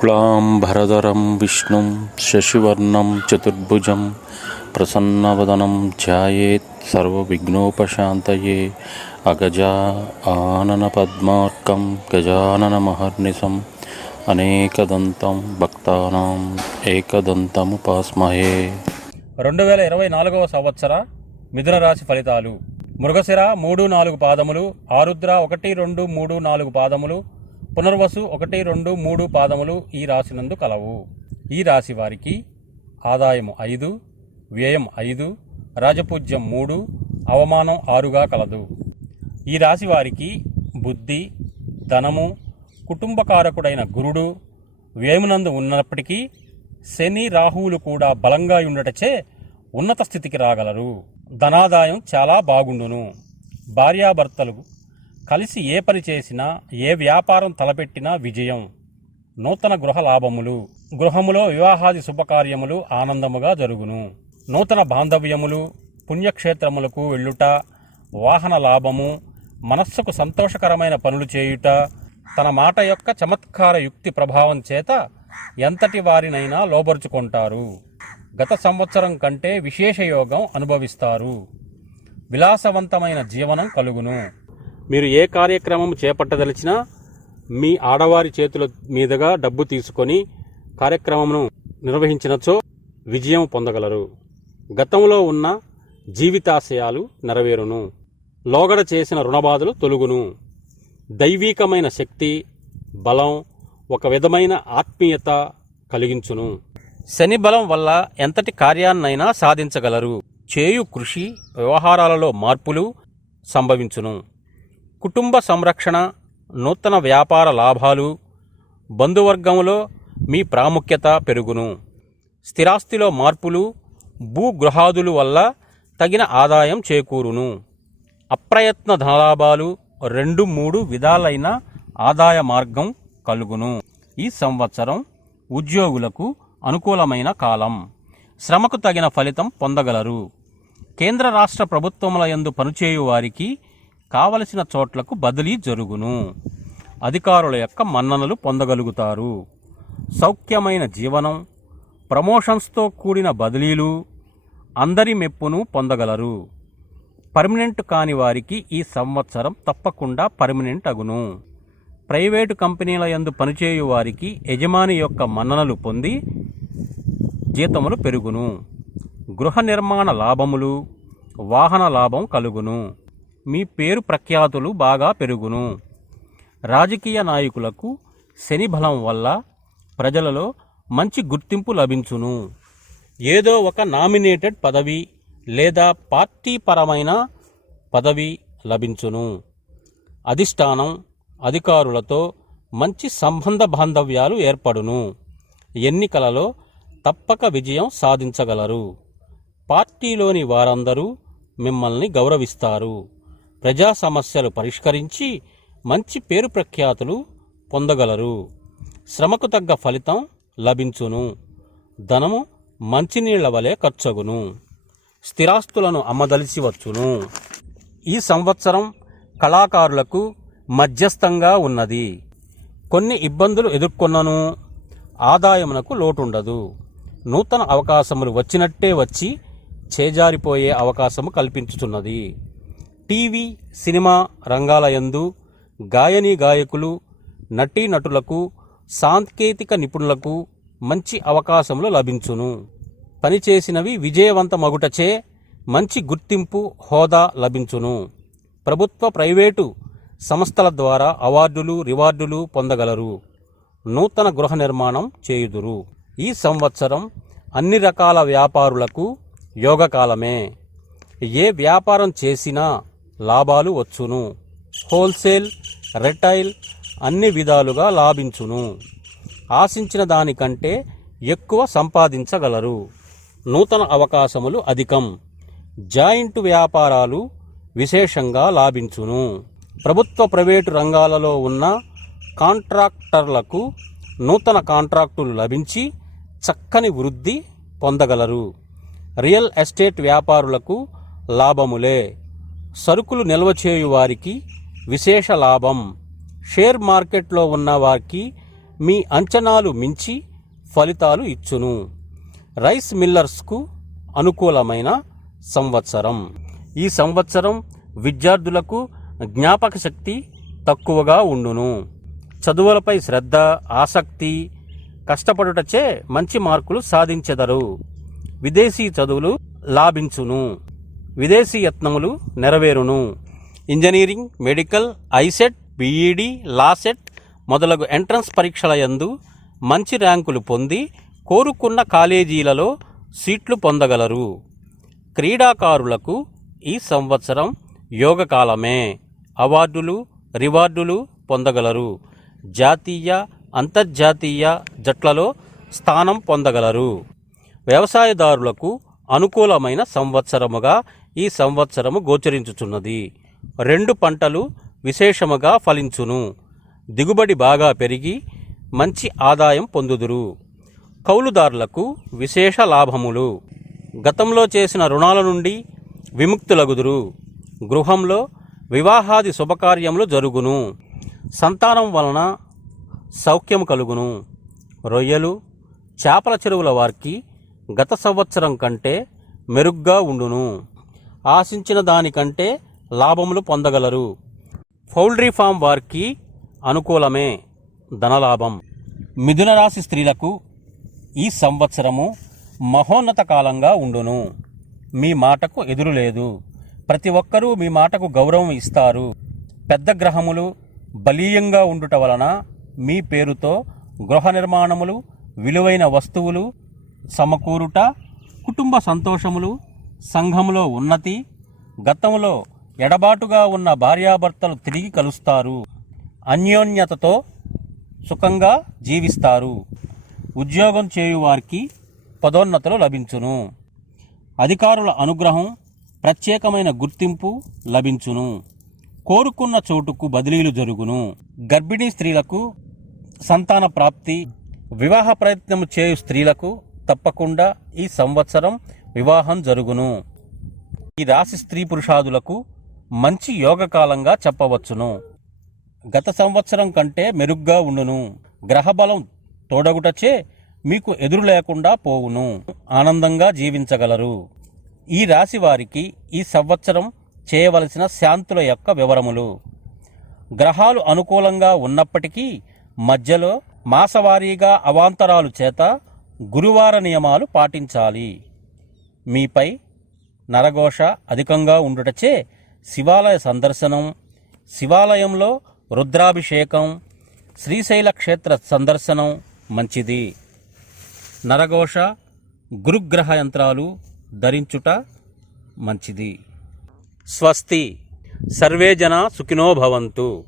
శుక్లాంబరధరం విష్ణుం శశివర్ణం చతుర్భుజం ప్రసన్నవదనం ధ్యాయేత్ సర్వవిఘ్నోపశాంతయే అగజా ఆనన పద్మార్కం గజానన మహర్నిశం అనేకదంతం భక్తానం ఏకదంతము పాస్మహే రెండు వేల ఇరవై నాలుగవ సంవత్సర మిథున రాశి ఫలితాలు. మృగశిర మూడు నాలుగు పాదములు ఆరుద్ర ఒకటి రెండు మూడు నాలుగు పాదములు పునర్వసు ఒకటి రెండు మూడు పాదములు ఈ రాశినందు కలవు. ఈ రాశి వారికి ఆదాయము ఐదు వ్యయం ఐదు రాజపూజ్యం మూడు అవమానం ఆరుగా కలదు. ఈ రాశి వారికి బుద్ధి ధనము కుటుంబకారకుడైన గురుడు వ్యయమునందు ఉన్నప్పటికీ శని రాహువులు కూడా బలంగా ఉండటచే ఉన్నత స్థితికి రాగలరు. ధనాదాయం చాలా బాగుండును. భార్యాభర్తలు కలిసి ఏ పని చేసినా ఏ వ్యాపారం తలపెట్టినా విజయం. నూతన గృహ లాభములు. గృహములో వివాహాది శుభకార్యములు ఆనందముగా జరుగును. నూతన బాంధవ్యములు పుణ్యక్షేత్రములకు వెళ్ళుట వాహన లాభము మనస్సుకు సంతోషకరమైన పనులు చేయుట తన మాట యొక్క చమత్కార యుక్తి ప్రభావం చేత ఎంతటి వారినైనా లోబరుచుకుంటారు. గత సంవత్సరం కంటే విశేష యోగం అనుభవిస్తారు. విలాసవంతమైన జీవనం కలుగును. మీరు ఏ కార్యక్రమం చేపట్టదలిచినా మీ ఆడవారి చేతుల మీదుగా డబ్బు తీసుకొని కార్యక్రమమును నిర్వహించినచో విజయం పొందగలరు. గతంలో ఉన్న జీవితాశయాలు నెరవేరును. లోగడ చేసిన రుణబాధలు తొలుగును. దైవీకమైన శక్తి బలం ఒక విధమైన ఆత్మీయత కలిగించును. శని బలం వల్ల ఎంతటి కార్యాన్నైనా సాధించగలరు. చేయు కృషి వ్యవహారాలలో మార్పులు సంభవించును. కుటుంబ సంరక్షణ నూతన వ్యాపార లాభాలు బంధువర్గంలో మీ ప్రాముఖ్యత పెరుగును. స్థిరాస్తిలో మార్పులు భూగృహాదులు వల్ల తగిన ఆదాయం చేకూరును. అప్రయత్న ధనలాభాలు రెండు మూడు విధాలైన ఆదాయ మార్గం కలుగును. ఈ సంవత్సరం ఉద్యోగులకు అనుకూలమైన కాలం. శ్రమకు తగిన ఫలితం పొందగలరు. కేంద్ర రాష్ట్ర ప్రభుత్వముల యందు పనిచేయు వారికి కావలసిన చోట్లకు బదిలీ జరుగును. అధికారుల యొక్క మన్ననలు పొందగలుగుతారు. సౌఖ్యమైన జీవనం ప్రమోషన్స్తో కూడిన బదిలీలు అందరి మెప్పును పొందగలరు. పర్మనెంట్ కాని వారికి ఈ సంవత్సరం తప్పకుండా పర్మనెంట్ అగును. ప్రైవేటు కంపెనీల యందు పనిచేయు వారికి యజమాని యొక్క మన్ననలు పొంది జీతములు పెరుగును. గృహ నిర్మాణ లాభములు వాహన లాభం కలుగును. మీ పేరు ప్రఖ్యాతులు బాగా పెరుగును. రాజకీయ నాయకులకు శని బలం వల్ల ప్రజలలో మంచి గుర్తింపు లభించును. ఏదో ఒక నామినేటెడ్ పదవి లేదా పార్టీ పరమైన పదవి లభించును. అధిష్టానం అధికారులతో మంచి సంబంధ బాంధవ్యాలు ఏర్పడును. ఎన్నికలలో తప్పక విజయం సాధించగలరు. పార్టీలోని వారందరూ మిమ్మల్ని గౌరవిస్తారు. ప్రజా సమస్యలు పరిష్కరించి మంచి పేరు ప్రఖ్యాతులు పొందగలరు. శ్రమకు తగ్గ ఫలితం లభించును. ధనము మంచినీళ్ళ వలె ఖర్చగును. స్థిరాస్తులను అమ్మదలిసి వచ్చును. ఈ సంవత్సరం కళాకారులకు మధ్యస్థంగా ఉన్నది. కొన్ని ఇబ్బందులు ఎదుర్కొన్నను. ఆదాయమునకు లోటుండదు. నూతన అవకాశములు వచ్చినట్టే వచ్చి చేజారిపోయే అవకాశము కల్పించుతున్నది టీవీ సినిమా రంగాలయందు గాయనీ గాయకులు నటీనటులకు సాంకేతిక నిపుణులకు మంచి అవకాశములు లభించును. పనిచేసినవి విజయవంతమగుటచే మంచి గుర్తింపు హోదా లభించును. ప్రభుత్వ ప్రైవేటు సంస్థల ద్వారా అవార్డులు రివార్డులు పొందగలరు. నూతన గృహ నిర్మాణం చేయుదురు. ఈ సంవత్సరం అన్ని రకాల వ్యాపారులకు యోగకాలమే. ఏ వ్యాపారం చేసినా లాభాలు వచ్చును. హోల్సేల్ రిటైల్ అన్ని విధాలుగా లాభించును. ఆశించిన దానికంటే ఎక్కువ సంపాదించగలరు. నూతన అవకాశములు అధికం. జాయింట్ వ్యాపారాలు విశేషంగా లాభించును. ప్రభుత్వ ప్రైవేటు రంగాలలో ఉన్న కాంట్రాక్టర్లకు నూతన కాంట్రాక్టులు లభించి చక్కని వృద్ధి పొందగలరు. రియల్ ఎస్టేట్ వ్యాపారులకు లాభములే. సరుకులు నిల్వ చేయు వారికి విశేష లాభం. షేర్ మార్కెట్లో ఉన్న వారికి మీ అంచనాలు మించి ఫలితాలు ఇచ్చును. రైస్ మిల్లర్స్కు అనుకూలమైన సంవత్సరం. ఈ సంవత్సరం విద్యార్థులకు జ్ఞాపక శక్తి తక్కువగా ఉండును. చదువులపై శ్రద్ధ ఆసక్తి కష్టపడుటచే మంచి మార్కులు సాధించెదరు. విదేశీ చదువులు లాభించును. విదేశీ యత్నములు నెరవేరును. Engineering medical ICET BEd LAWCET మొదలగు ఎంట్రన్స్ పరీక్షల యందు మంచి ర్యాంకులు పొంది కోరుకున్న కాలేజీలలో సీట్లు పొందగలరు. క్రీడాకారులకు ఈ సంవత్సరం యోగకాలమే. అవార్డులు రివార్డులు పొందగలరు. జాతీయ అంతర్జాతీయ జట్లలో స్థానం పొందగలరు. వ్యవసాయదారులకు అనుకూలమైన సంవత్సరముగా ఈ సంవత్సరము గోచరించుచున్నది. రెండు పంటలు విశేషముగా ఫలించును. దిగుబడి బాగా పెరిగి మంచి ఆదాయం పొందుదురు. కౌలుదారులకు విశేష లాభములు. గతంలో చేసిన రుణాల నుండి విముక్తులగుదురు. గృహంలో వివాహాది శుభకార్యములు జరుగును. సంతానం వలన సౌఖ్యము కలుగును. రొయ్యలు చేపల చెరువుల వారికి గత సంవత్సరం కంటే మెరుగ్గా ఉండును. ఆశించిన దానికంటే లాభములు పొందగలరు. పౌల్ట్రీ ఫామ్ వారికి అనుకూలమే ధనలాభం. మిథున రాశి స్త్రీలకు ఈ సంవత్సరము మహోన్నత కాలంగా ఉండును. మీ మాటకు ఎదురు లేదు. ప్రతి ఒక్కరూ మీ మాటకు గౌరవం ఇస్తారు. పెద్ద గ్రహములు బలీయంగా ఉండుట వలన మీ పేరుతో గృహ నిర్మాణములు విలువైన వస్తువులు సమకూరుట కుటుంబ సంతోషములు సంఘములో ఉన్నతి గతంలో ఎడబాటుగా ఉన్న భార్యాభర్తలు తిరిగి కలుస్తారు. అన్యోన్యతతో సుఖంగా జీవిస్తారు. ఉద్యోగం చేయువారికి పదోన్నతులు లభించును. అధికారుల అనుగ్రహం ప్రత్యేకమైన గుర్తింపు లభించును. కోరుకున్న చోటుకు బదిలీలు జరుగును. గర్భిణీ స్త్రీలకు సంతాన ప్రాప్తి వివాహ ప్రయత్నం చేయు స్త్రీలకు తప్పకుండా ఈ సంవత్సరం వివాహం జరుగును. ఈ రాశి స్త్రీ పురుషాదులకు మంచి యోగకాలంగా చెప్పవచ్చును. గత సంవత్సరం కంటే మెరుగ్గా ఉండును. గ్రహబలం తోడగుటచే మీకు ఎదురు లేకుండా పోవును. ఆనందంగా జీవించగలరు. ఈ రాశి వారికి ఈ సంవత్సరం చేయవలసిన శాంతుల యొక్క వివరములు. గ్రహాలు అనుకూలంగా ఉన్నప్పటికీ మధ్యలో మాసవారీగా అవాంతరాలు చేత గురువార నియమాలు పాటించాలి. మీపై నరఘోష అధికంగా ఉండుటచే శివాలయ సందర్శనం శివాలయంలో రుద్రాభిషేకం శ్రీశైల క్షేత్ర సందర్శనం మంచిది. నరఘోష గురుగ్రహ యంత్రాలు ధరించుట మంచిది. స్వస్తి. సర్వే జన సుఖినో భవంతు.